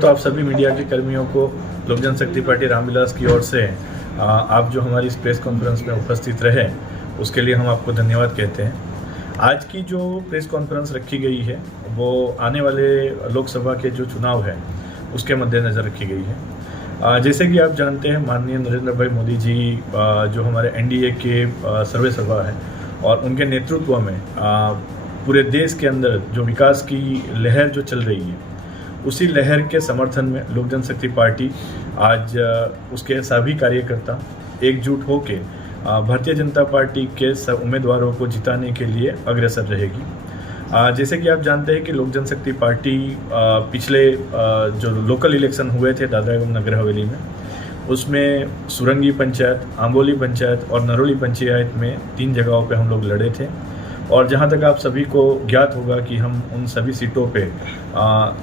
तो आप सभी मीडिया के कर्मियों को लोक जनशक्ति पार्टी रामविलास की ओर से आप जो हमारी इस प्रेस कॉन्फ्रेंस में उपस्थित रहे उसके लिए हम आपको धन्यवाद कहते हैं। आज की जो प्रेस कॉन्फ्रेंस रखी गई है वो आने वाले लोकसभा के जो चुनाव है उसके मद्देनज़र रखी गई है। जैसे कि आप जानते हैं माननीय नरेंद्र भाई मोदी जी जो हमारे एनडीए के सर्वेसर्वा है और उनके नेतृत्व में पूरे देश के अंदर जो विकास की लहर जो चल रही है उसी लहर के समर्थन में लोक जनशक्ति पार्टी आज उसके सभी कार्यकर्ता एकजुट होकर भारतीय जनता पार्टी के सब उम्मीदवारों को जिताने के लिए अग्रसर रहेगी। जैसे कि आप जानते हैं कि लोक जनशक्ति पार्टी पिछले जो लोकल इलेक्शन हुए थे दादरा एवं नगर हवेली में उसमें सुरंगी पंचायत, आंबोली पंचायत और नरोली पंचायत में 3 जगहों पे हम लोग लड़े थे और जहाँ तक आप सभी को ज्ञात होगा कि हम उन सभी सीटों पे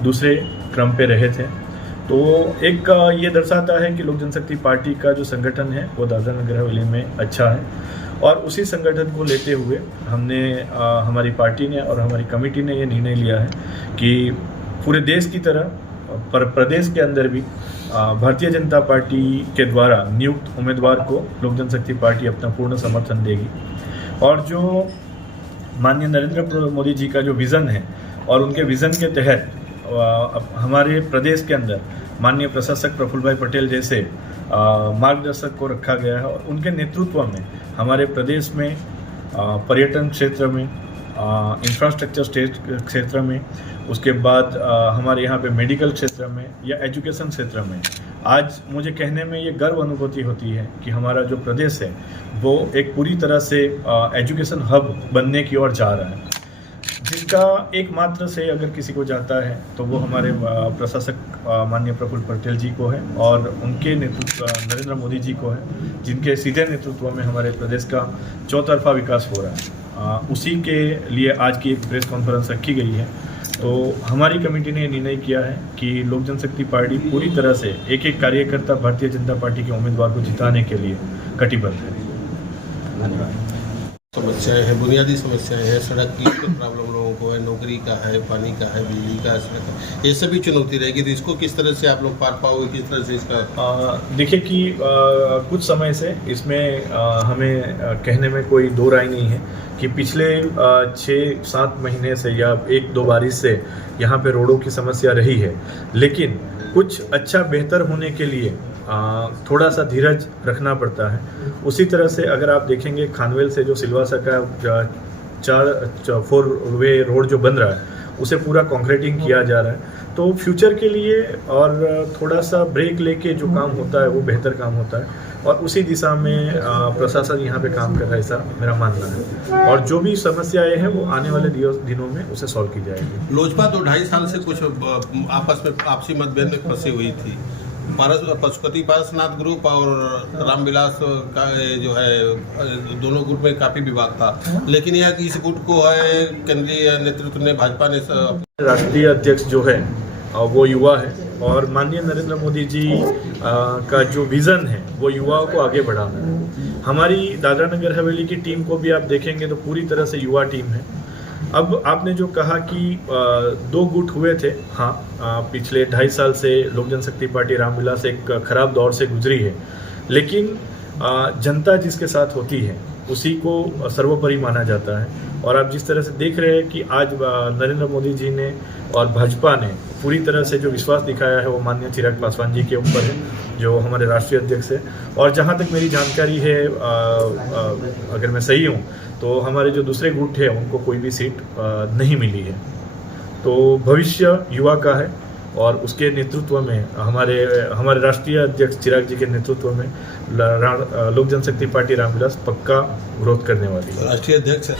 दूसरे क्रम पे रहे थे। तो एक ये दर्शाता है कि लोक जनशक्ति पार्टी का जो संगठन है वो दादरा नगर हवेली में अच्छा है और उसी संगठन को लेते हुए हमने हमारी पार्टी ने और हमारी कमेटी ने ये निर्णय लिया है कि पूरे देश की तरह प्रदेश के अंदर भी भारतीय जनता पार्टी के द्वारा नियुक्त उम्मीदवार को लोक जनशक्ति पार्टी अपना पूर्ण समर्थन देगी और जो माननीय नरेंद्र मोदी जी का जो विज़न है और उनके विज़न के तहत हमारे प्रदेश के अंदर माननीय प्रशासक प्रफुल्ल भाई पटेल जैसे मार्गदर्शक को रखा गया है और उनके नेतृत्व में हमारे प्रदेश में पर्यटन क्षेत्र में, इंफ्रास्ट्रक्चर क्षेत्र में, उसके बाद हमारे यहाँ पे मेडिकल क्षेत्र में या एजुकेशन क्षेत्र में आज मुझे कहने में ये गर्व अनुभूति होती है कि हमारा जो प्रदेश है वो एक पूरी तरह से एजुकेशन हब बनने की ओर जा रहा है, जिसका एकमात्र से अगर किसी को जाता है तो वो हमारे प्रशासक माननीय प्रफुल्ल पटेल जी को है और उनके नेतृत्व नरेंद्र मोदी जी को है, जिनके सीधे नेतृत्व में हमारे प्रदेश का चौतरफा विकास हो रहा है। उसी के लिए आज की एक प्रेस कॉन्फ्रेंस रखी गई है। तो हमारी कमेटी ने निर्णय किया है कि लोक जनशक्ति पार्टी पूरी तरह से एक एक कार्यकर्ता भारतीय जनता पार्टी के उम्मीदवार को जिताने के लिए कटिबद्ध है। धन्यवाद। समस्याएं हैं, बुनियादी समस्याएं हैं, सड़क की प्रॉब्लम लोगों को है, नौकरी का है, पानी का है, बिजली का है, ये सभी चुनौती रहेगी। तो इसको किस तरह से आप लोग पार पाओगे, किस तरह से इसका देखिए कि कुछ समय से इसमें हमें कहने में कोई दो राय नहीं है कि पिछले 6-7 महीने से या 1-2 बारिश से यहाँ पे रोडों की समस्या रही है, लेकिन कुछ अच्छा बेहतर होने के लिए थोड़ा सा धीरज रखना पड़ता है। उसी तरह से अगर आप देखेंगे खानवेल से जो सिलवासा का 4 वे रोड जो बन रहा है उसे पूरा कंक्रीटिंग किया जा रहा है, तो फ्यूचर के लिए और थोड़ा सा ब्रेक लेके जो काम होता है वो बेहतर काम होता है और उसी दिशा में प्रशासन यहाँ पे काम कर रहा है, ऐसा मेरा मानना है। और जो भी समस्याएं हैं वो आने वाले दिनों में उसे सॉल्व की जाएगी। लोजपा 2-2.5 साल से कुछ आपस में आपसी मतभेद में फंसी हुई थी। पशुपति पारसनाथ ग्रुप और रामविलास का जो है दोनों ग्रुप में काफ़ी विवाद था, लेकिन यह इस गुट को है केंद्रीय नेतृत्व ने, भाजपा ने राष्ट्रीय अध्यक्ष जो है वो युवा है और माननीय नरेंद्र मोदी जी का जो विज़न है वो युवाओं को आगे बढ़ाना है। हमारी दादरा नगर हवेली की टीम को भी आप देखेंगे तो पूरी तरह से युवा टीम है। अब आपने जो कहा कि 2 गुट हुए थे, हाँ, पिछले 2.5 साल से लोक जनशक्ति पार्टी रामविलास एक खराब दौर से गुजरी है, लेकिन जनता जिसके साथ होती है उसी को सर्वोपरि माना जाता है। और आप जिस तरह से देख रहे हैं कि आज नरेंद्र मोदी जी ने और भाजपा ने पूरी तरह से जो विश्वास दिखाया है वो माननीय चिराग पासवान जी के ऊपर है जो हमारे राष्ट्रीय अध्यक्ष है। और जहाँ तक मेरी जानकारी है, अगर मैं सही हूँ तो हमारे जो दूसरे गुट है उनको कोई भी सीट नहीं मिली है। तो भविष्य युवा का है और उसके नेतृत्व में हमारे राष्ट्रीय अध्यक्ष चिराग जी के नेतृत्व में लोक जनशक्ति पार्टी रामविलास पक्का विरोध करने वाली है। राष्ट्रीय अध्यक्ष